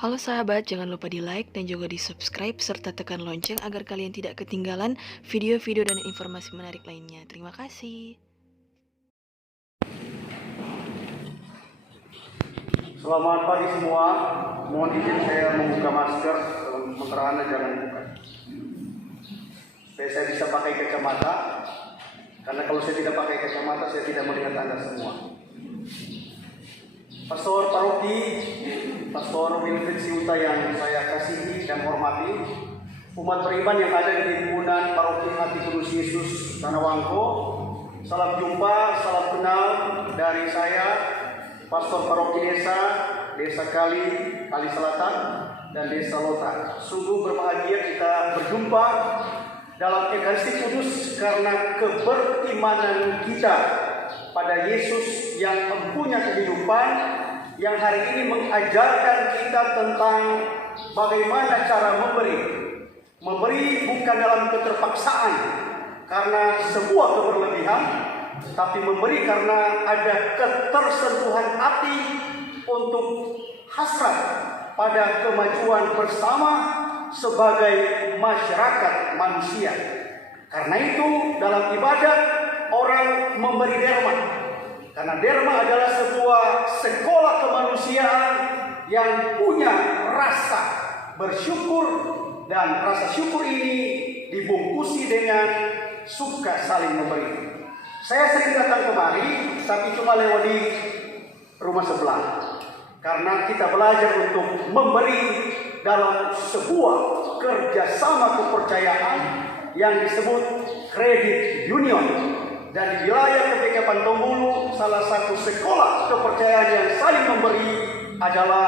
Halo sahabat, jangan lupa di like dan juga di subscribe serta tekan lonceng agar kalian tidak ketinggalan video-video dan informasi menarik lainnya. Terima kasih. Selamat pagi semua. Mohon izin saya membuka masker. Sementara Anda jangan buka. Supaya saya bisa pakai kacamata. Karena kalau saya tidak pakai kacamata, saya tidak melihat Anda semua. Pastor Paroki, Pastor Wilfried Siuta yang saya kasihi dan hormati, umat beriman yang ada di lingkungan Paroki Hati Kudus Yesus Tanawangko, salam jumpa, salam kenal dari saya, Pastor Paroki Desa Kali Selatan, dan Desa Lota. Sungguh berbahagia kita berjumpa dalam Ekaristi Kudus karena kebertimanan kita pada Yesus yang mempunyai kehidupan, yang hari ini mengajarkan kita tentang bagaimana cara memberi. Memberi bukan dalam keterpaksaan karena sebuah keberlebihan, tapi memberi karena ada ketersentuhan hati untuk hasrat pada kemajuan bersama sebagai masyarakat manusia. Karena itu dalam ibadat orang memberi derma. Karena derma adalah sebuah sekolah kemanusiaan yang punya rasa bersyukur, dan rasa syukur ini dibungkusi dengan suka saling memberi. Saya sering datang kemari, tapi cuma lewat di rumah sebelah. Karena kita belajar untuk memberi dalam sebuah kerjasama kepercayaan yang disebut kredit union. Dan di wilayah KPK Tombulu, salah satu sekolah kepercayaan yang saling memberi adalah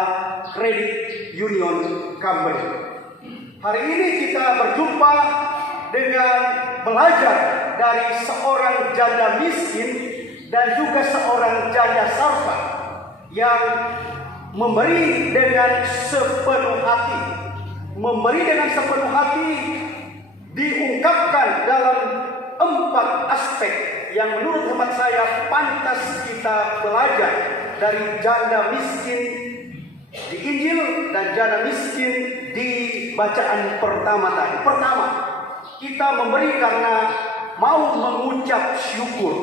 kredit union company. Hari ini kita berjumpa dengan belajar dari seorang janda miskin dan juga seorang janda sarfa yang memberi dengan sepenuh hati. Memberi dengan sepenuh hati diungkapkan dalam 4 aspek yang menurut hemat saya pantas kita belajar dari janda miskin di Injil dan janda miskin di bacaan pertama tadi. Pertama, kita memberi karena mau mengucap syukur.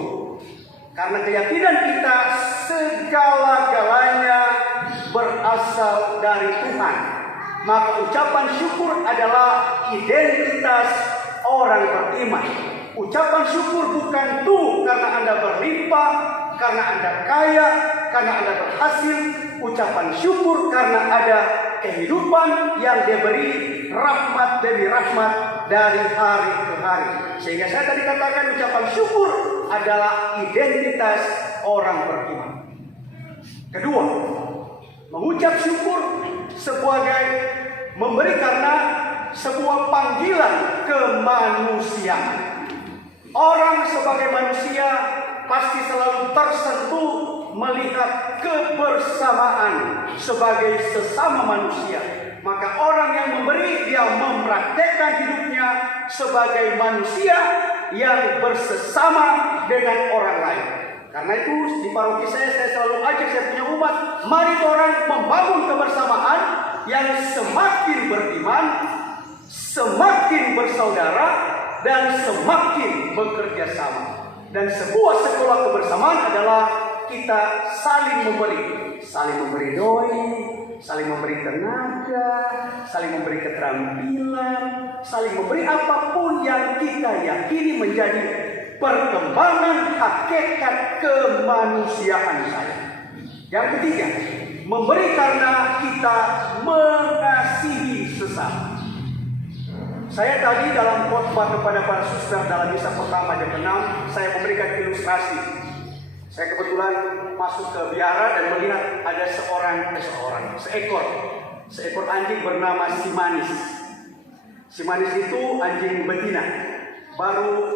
Karena keyakinan kita segala-galanya berasal dari Tuhan. Maka ucapan syukur adalah identitas orang beriman. Ucapan syukur bukan tuh karena Anda berlimpah, karena Anda kaya, karena Anda berhasil. Ucapan syukur karena ada kehidupan yang diberi rahmat demi rahmat dari hari ke hari. Sehingga saya tadi katakan ucapan syukur adalah identitas orang beriman. Kedua, mengucap syukur sebagai memberi karena sebuah panggilan kemanusiaan. Orang sebagai manusia pasti selalu tersentuh melihat kebersamaan sebagai sesama manusia. Maka orang yang memberi, dia mempraktekkan hidupnya sebagai manusia yang bersesama dengan orang lain. Karena itu di paroki saya selalu ajak saya punya umat, mari orang membangun kebersamaan yang semakin beriman, semakin bersaudara, dan semakin bekerja sama. Dan sebuah sekolah kebersamaan adalah kita saling memberi doi, saling memberi tenaga, saling memberi keterampilan, saling memberi apapun yang kita yakini menjadi perkembangan hakikat kemanusiaan saya. Yang ketiga, memberi karena kita mengasihi sesama. Saya tadi dalam khotbah kepada para suster dalam misa pertama jam 6, saya memberikan ilustrasi. Saya kebetulan masuk ke biara dan melihat ada seekor anjing bernama si Manis. Si Manis itu anjing betina, baru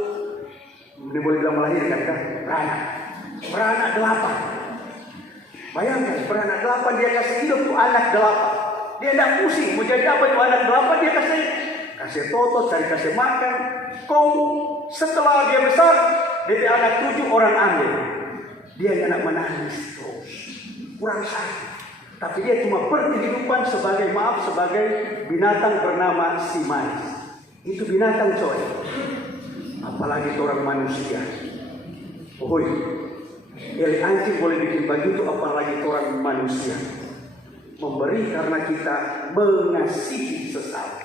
ini boleh bilang melahirkan kan? Beranak 8. Bayangkan, beranak 8 dia kasih hidup tuh anak 8. Dia tidak pusing mau jadi apa tuh anak 8, dia kasih toto, cari kasih makan. Setelah dia besar, dia anak 7 orang ambil. Dia anak menangis terus, kurang sakit. Tapi dia cuma berkehidupan sebagai binatang bernama si manis. Itu binatang coy. Apalagi orang manusia. Oi, eli anjing boleh bikin begitu, apalagi orang manusia. Memberi karena kita mengasihi sesama.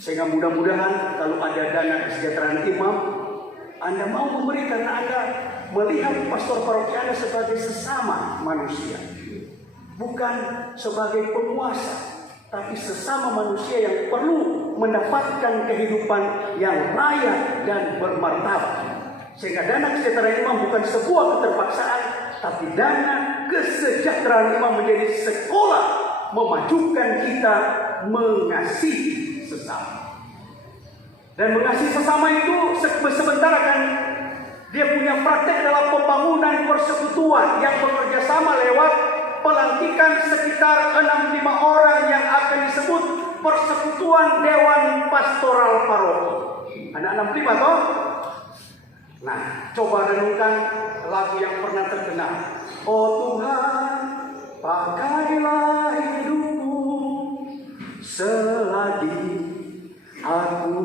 Sehingga mudah-mudahan kalau ada dana kesejahteraan imam, Anda mau memberi karena Anda melihat pastor paroki Anda sebagai sesama manusia. Bukan sebagai penguasa, tapi sesama manusia yang perlu mendapatkan kehidupan yang layak dan bermartabat. Sehingga dana kesejahteraan imam bukan sebuah keterpaksaan, tapi dana kesejahteraan imam menjadi sekolah memajukan kita mengasihi sesama. Dan mengasihi sesama itu sebentar akan dia punya praktek dalam pembangunan persekutuan yang bekerja sama lewat pelantikan sekitar 65 orang yang akan disebut Persekutuan Dewan Pastoral Paroki. Ada 65 toh? Nah, coba renungkan lagu yang pernah terkenal. Oh Tuhan, pakailah hidupku selagi aku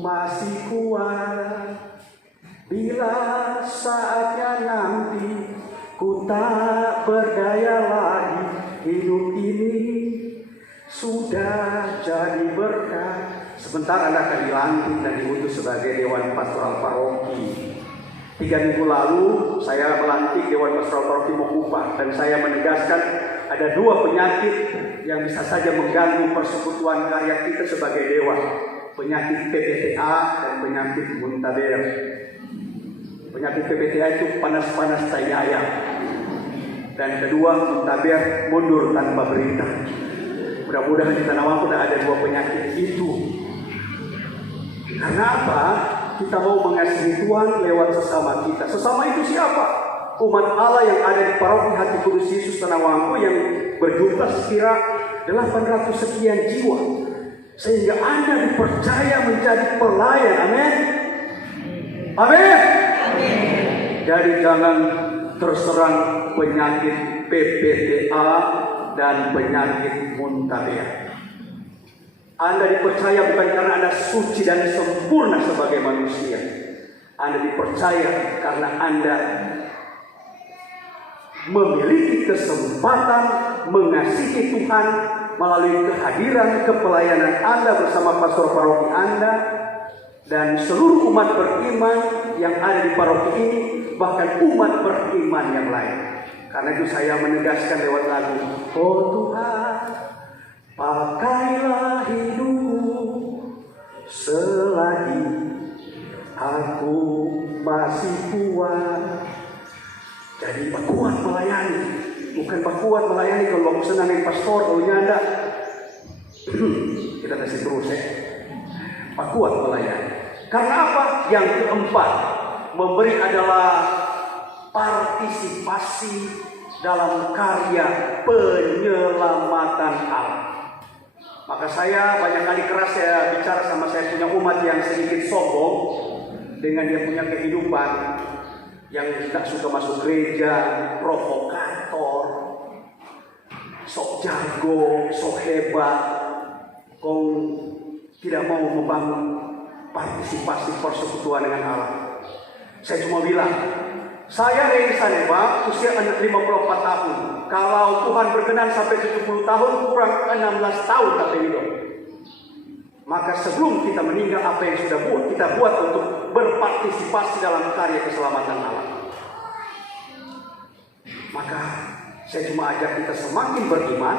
masih kuat. Bila saatnya nanti ku tak berdaya lagi, hidup ini sudah jadi berkah. Sebentar Anda akan dilantik dan diutus sebagai Dewan Pastoral Paroki. 3 minggu lalu saya melantik Dewan Pastoral Paroki Mokupa, dan saya menegaskan ada 2 penyakit yang bisa saja mengganggu persekutuan karya kita sebagai dewan. Penyakit PPTA dan penyakit muntaber. Penyakit PPTA itu panas-panas tai ayam. Dan kedua, muntaber, mundur tanpa berita. Mudah-mudahan di Tanah Wangko ada 2 penyakit itu. Karena apa? Kita mau mengasihi Tuhan lewat sesama kita. Sesama itu siapa? Umat Allah yang ada di Paroki Hati Kudus Yesus Tanah Wangko yang berjumlah sekira 800 sekian jiwa. Sehingga Anda dipercaya menjadi pelayan. Amin. Amin. Jadi jangan terserang penyakit PPTA dan penyakit muntaber. Anda dipercaya bukan karena Anda suci dan sempurna sebagai manusia. Anda dipercaya karena Anda memiliki kesempatan mengasihi Tuhan melalui kehadiran kepelayanan Anda bersama pastor paroki Anda dan seluruh umat beriman yang ada di paroki ini, bahkan umat beriman yang lain. Karena itu saya menegaskan lewat lagu, oh Tuhan, pakailah hidupku selagi aku masih kuat. Jadi Pak kuat melayani, bukan Pak kuat melayani kalau aku senang yang pastor, kalau nyanda kita kasih terus ya. Pak kuat melayani. Karena apa? Yang keempat, memberi adalah partisipasi dalam karya penyelamatan alam. Maka saya banyak kali keras saya bicara sama saya punya umat yang sedikit sombong dengan dia punya kehidupan yang tidak suka masuk gereja, provokator, sok jago, sok hebat, kau tidak mau membangun partisipasi persekutuan dengan Allah. Saya cuma bilang, saya Rey Saneba, usia 54 tahun. Kalau Tuhan berkenan sampai 70 tahun, kurang 16 tahun kata hidup. Maka sebelum kita meninggal, apa yang sudah kita buat untuk berpartisipasi dalam karya keselamatan alam. Maka saya cuma ajak kita semakin beriman,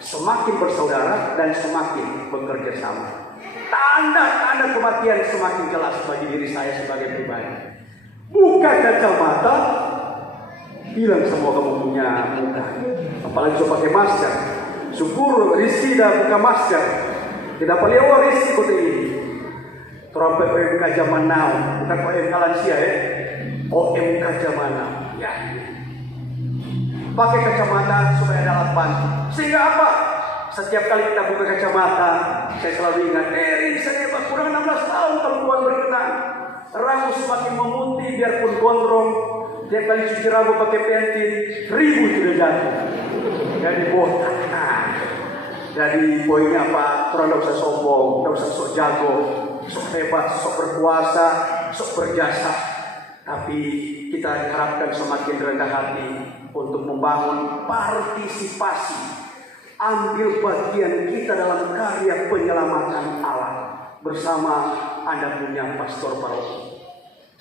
semakin bersaudara, dan semakin bekerja sama. Tanda-tanda kematian semakin jelas bagi diri saya sebagai pribadi. Buka kacamata, bilang semua kamu punya muka. Apalagi sudah pakai masker. Syukur Rizky dah buka masker. Tidak paling awal Rizky kota ini. Trompet OMK zaman now, bukan OMK lansia ya. OMK zaman now. Ya. Pakai kacamata supaya ada alat bantu. Sehingga apa? Setiap kali kita buka kacamata, saya selalu ingat, saya kurang 16 tahun kalau Tuhan berkenan. Rambut semakin memutih biarpun gondrong. Tiap kali cuci rambut pakai pentil, 1000 sudah jatuh. jadi botak. Nah, jadi poinnya apa? Orang tidak usah sombong, tidak usah sok jago, sok hebat, sok berkuasa, sok berjasa. Tapi kita diharapkan semakin rendah hati untuk membangun partisipasi, ambil bagian kita dalam karya penyelamatan Allah bersama Anda punya pastor paroki.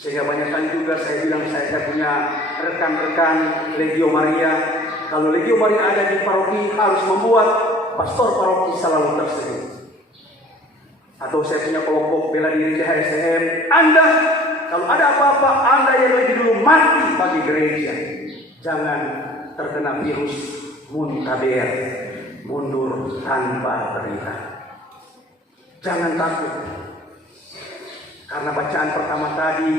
Sehingga banyak kali juga saya bilang saya punya rekan-rekan Legio Maria. Kalau Legio Maria ada di paroki harus membuat pastor paroki selalu tersenyum. Atau saya punya kelompok bela diri HSM. Anda kalau ada apa-apa, Anda yang lebih dulu mati bagi gereja. Jangan terkena virus muntaber, mundur tanpa berita. Jangan takut. Karena bacaan pertama tadi,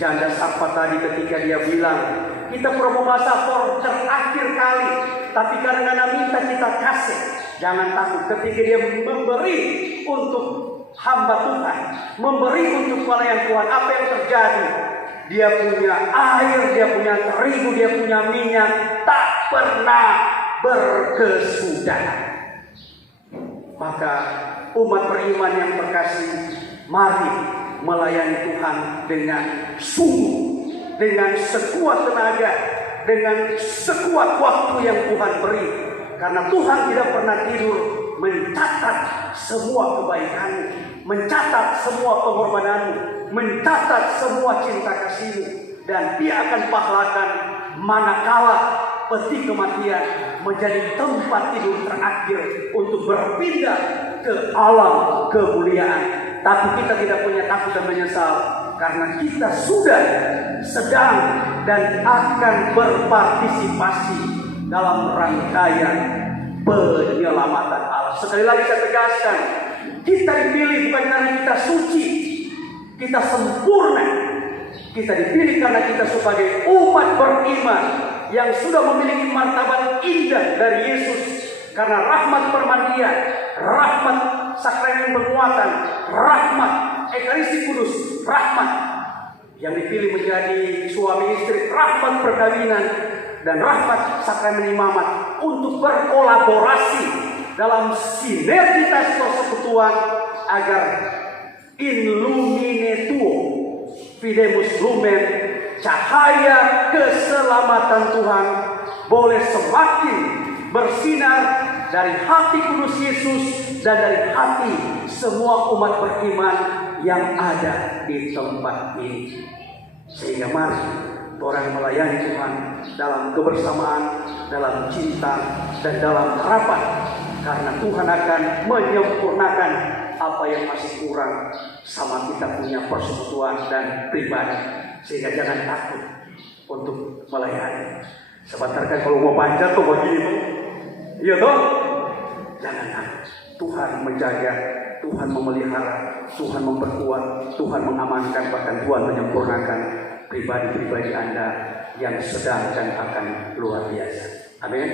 janda Sapa tadi ketika dia bilang, kita promomasa for terakhir kali, tapi karena Anda minta kita kasih. Jangan takut ketika dia memberi untuk hamba Tuhan, memberi untuk pelayan Tuhan. Apa yang terjadi? Dia punya air, dia punya terigu, dia punya minyak, tak pernah berkesudahan. Maka umat beriman yang terkasih, mari melayani Tuhan dengan sungguh, dengan sekuat tenaga, dengan sekuat waktu yang Tuhan beri. Karena Tuhan tidak pernah tidur mencatat semua kebaikanmu, mencatat semua pengorbananmu, mencatat semua cinta kasihmu, dan Dia akan pahlakan manakala peti kematian menjadi tempat tidur terakhir untuk berpindah ke alam kemuliaan. Tapi kita tidak punya takut dan menyesal karena kita sudah sedang dan akan berpartisipasi dalam rangkaian penyelamatan Allah. Sekali lagi saya tegaskan, kita dipilih bukan karena kita suci, kita sempurna. Kita dipilih karena kita sebagai umat beriman yang sudah memiliki martabat indah dari Yesus. Karena rahmat permandian, rahmat sakramen penguatan, rahmat Ekaristi Kudus, rahmat yang dipilih menjadi suami istri, rahmat perkawinan, dan rahmat sakramen imamat untuk berkolaborasi dalam sinergitas persekutuan agar in lumine tuo fidemus lumen, cahaya keselamatan Tuhan boleh semakin bersinar dari hati kudus Yesus dan dari hati semua umat beriman yang ada di tempat ini. Sehingga mari orang melayani Tuhan dalam kebersamaan, dalam cinta, dan dalam harapan. Karena Tuhan akan menyempurnakan apa yang masih kurang sama kita punya persekutuan dan pribadi. Sehingga jangan takut untuk melayani. Sebentar kan kalau mau panjat tuh begini tuh. Iya toh? Jangan takut. Tuhan menjaga, Tuhan memelihara, Tuhan memperkuat, Tuhan mengamankan, bahkan Tuhan menyempurnakan pribadi-pribadi Anda yang sedang dan akan luar biasa. Amin.